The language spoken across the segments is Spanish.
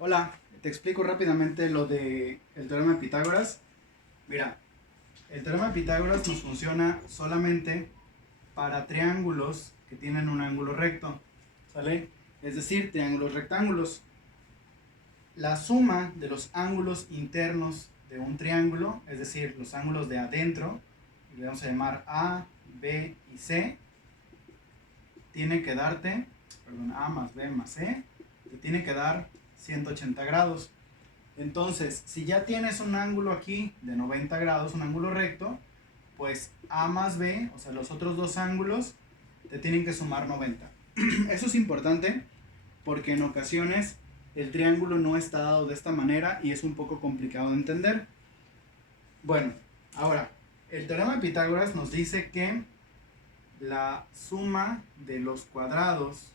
Hola, te explico rápidamente lo de el teorema de Pitágoras. Mira, el teorema de Pitágoras nos funciona solamente para triángulos que tienen un ángulo recto, ¿sale? Es decir, triángulos rectángulos. La suma de los ángulos internos de un triángulo, es decir, los ángulos de adentro, y le vamos a llamar A, B y C, tiene que darte, perdón, A más B más C, te tiene que dar 180 grados. Entonces, si ya tienes un ángulo aquí de 90 grados, un ángulo recto, pues A más B, o sea, los otros dos ángulos, te tienen que sumar 90. Eso es importante porque en ocasiones el triángulo no está dado de esta manera y es un poco complicado de entender. Bueno, ahora, el teorema de Pitágoras nos dice que la suma de los cuadrados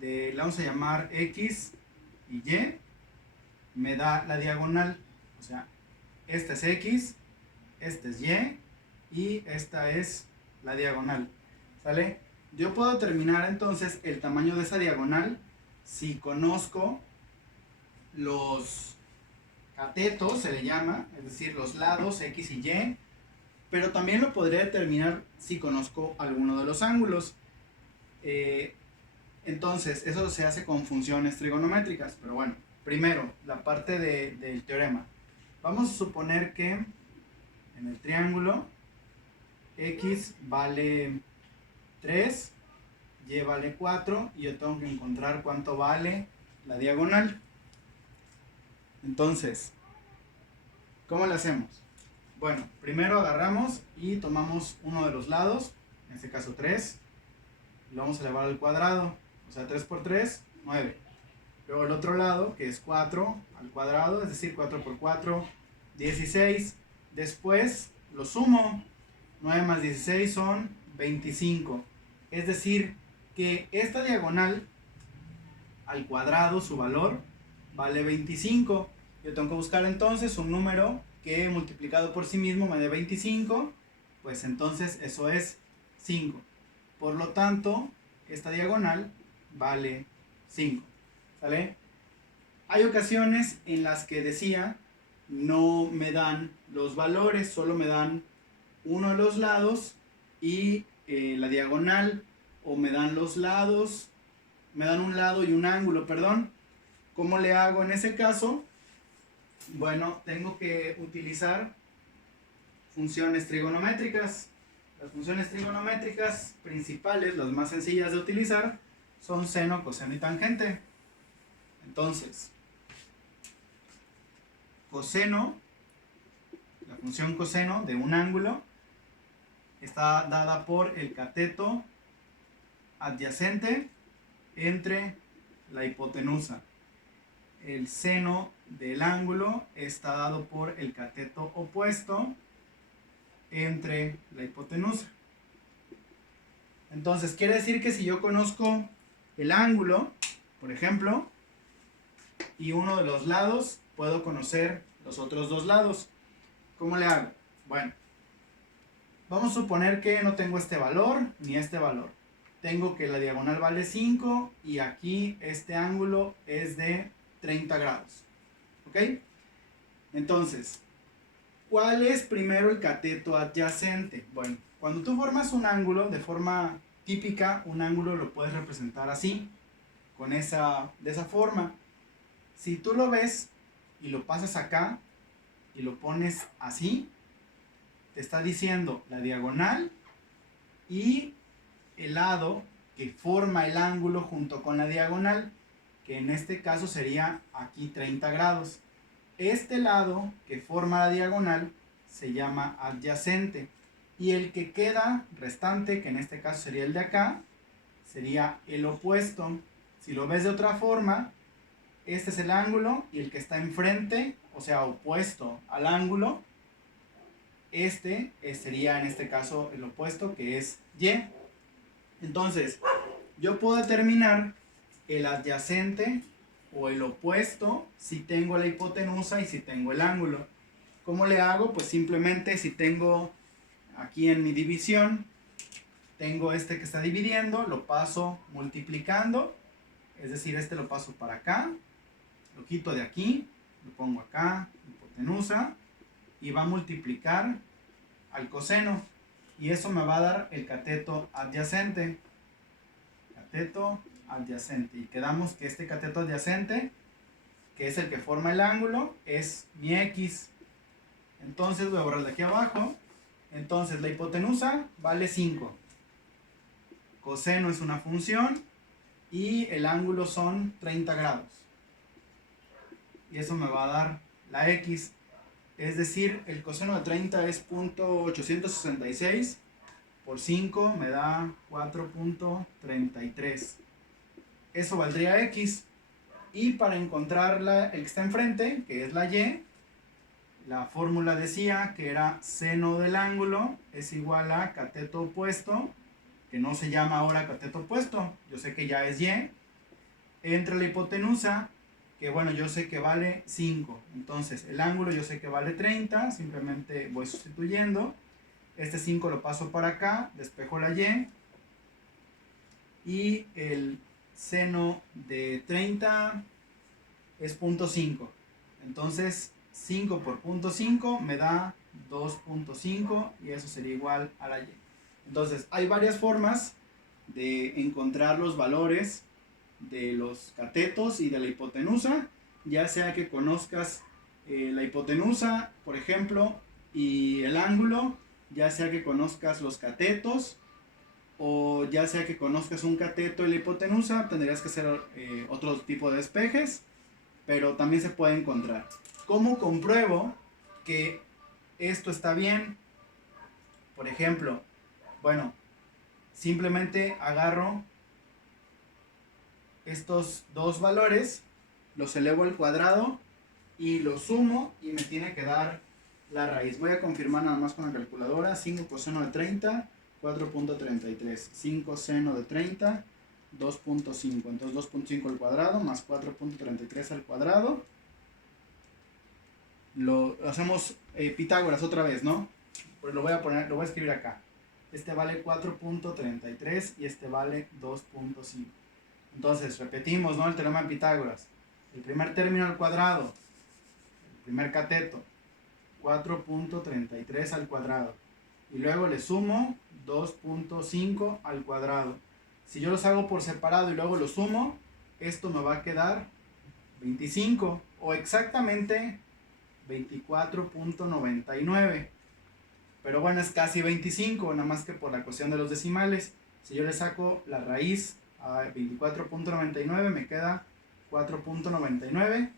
de, la vamos a llamar X y Y, me da la diagonal. O sea, esta es X, esta es Y y esta es la diagonal. ¿Sale? Yo puedo determinar entonces el tamaño de esa diagonal si conozco los catetos, se le llama, es decir, los lados X y Y, pero también lo podría determinar si conozco alguno de los ángulos. Entonces, eso se hace con funciones trigonométricas, pero bueno, primero, la parte del teorema. Vamos a suponer que en el triángulo X vale 3, Y vale 4 y yo tengo que encontrar cuánto vale la diagonal. Entonces, ¿cómo lo hacemos? Bueno, primero agarramos y tomamos uno de los lados, en este caso 3, y lo vamos a elevar al cuadrado, o sea 3 por 3, 9. Luego el otro lado, que es 4 al cuadrado, es decir, 4 por 4, 16. Después lo sumo, 9 más 16 son 25. Es decir, que esta diagonal al cuadrado, su valor, vale 25. Yo tengo que buscar entonces un número que multiplicado por sí mismo me dé 25, pues entonces eso es 5. Por lo tanto, esta diagonal vale 5. ¿Sale? Hay ocasiones en las que decía no me dan los valores, solo me dan uno de los lados y la diagonal, o me dan los lados, me dan un lado y un ángulo, perdón. ¿Cómo le hago en ese caso? Bueno, tengo que utilizar funciones trigonométricas. Las funciones trigonométricas principales, las más sencillas de utilizar, son seno, coseno y tangente. Entonces, coseno, la función coseno de un ángulo, está dada por el cateto adyacente entre la hipotenusa. El seno del ángulo está dado por el cateto opuesto entre la hipotenusa. Entonces, quiere decir que si yo conozco el ángulo, por ejemplo, y uno de los lados, puedo conocer los otros dos lados. ¿Cómo le hago? Bueno, vamos a suponer que no tengo este valor ni este valor. Tengo que la diagonal vale 5 y aquí este ángulo es de 30 grados. ¿Ok? Entonces, ¿cuál es primero el cateto adyacente? Bueno, cuando tú formas un ángulo de forma típica, un ángulo lo puedes representar así, de esa forma. Si tú lo ves y lo pasas acá y lo pones así, te está diciendo la diagonal y el lado que forma el ángulo junto con la diagonal, que en este caso sería aquí 30 grados. Este lado que forma la diagonal se llama adyacente y el que queda restante, que en este caso sería el de acá, sería el opuesto. Si lo ves de otra forma, este es el ángulo y el que está enfrente, o sea, opuesto al ángulo, este sería en este caso el opuesto, que es Y. Entonces, yo puedo determinar el adyacente o el opuesto si tengo la hipotenusa y si tengo el ángulo. ¿Cómo le hago? Pues simplemente si tengo aquí en mi división, tengo este que está dividiendo, lo paso multiplicando, es decir, este lo paso para acá Lo quito de aquí, lo pongo acá, hipotenusa, y va a multiplicar al coseno. Y eso me va a dar el cateto adyacente. Cateto adyacente. Y quedamos que este cateto adyacente, que es el que forma el ángulo, es mi x. Entonces voy a borrar de aquí abajo. Entonces la hipotenusa vale 5. Coseno es una función y el ángulo son 30 grados. Y eso me va a dar la x. Es decir, el coseno de 30 es 0.866 por 5 me da 4.33. Eso valdría x. Y para encontrar el que está enfrente, que es la y, la fórmula decía que era seno del ángulo es igual a cateto opuesto, que no se llama ahora cateto opuesto, yo sé que ya es y, entre la hipotenusa, que bueno, yo sé que vale 5. Entonces, el ángulo yo sé que vale 30, simplemente voy sustituyendo. Este 5 lo paso para acá, despejo la y. Y el seno de 30 es 0.5. Entonces, 5 por 0.5 me da 2.5 y eso sería igual a la y. Entonces, hay varias formas de encontrar los valores de los catetos y de la hipotenusa, ya sea que conozcas la hipotenusa, por ejemplo, y el ángulo, ya sea que conozcas los catetos, o ya sea que conozcas un cateto y la hipotenusa, tendrías que hacer otro tipo de despejes, pero también se puede encontrar. ¿Cómo compruebo que esto está bien? Por ejemplo, bueno, simplemente agarro estos dos valores, los elevo al cuadrado y los sumo y me tiene que dar la raíz. Voy a confirmar nada más con la calculadora. 5 coseno de 30, 4.33. 5 seno de 30, 2.5. Entonces 2.5 al cuadrado más 4.33 al cuadrado. Lo hacemos Pitágoras otra vez, ¿no? Pues lo voy a escribir acá. Este vale 4.33 y este vale 2.5. Entonces, repetimos, ¿no? El teorema de Pitágoras. El primer término al cuadrado, el primer cateto, 4.33 al cuadrado. Y luego le sumo 2.5 al cuadrado. Si yo los hago por separado y luego los sumo, esto me va a quedar 25 o exactamente 24.99. Pero bueno, es casi 25, nada más que por la cuestión de los decimales. Si yo le saco la raíz a 24.99 me queda 4.99,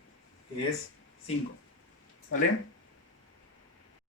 que es 5. ¿Sale?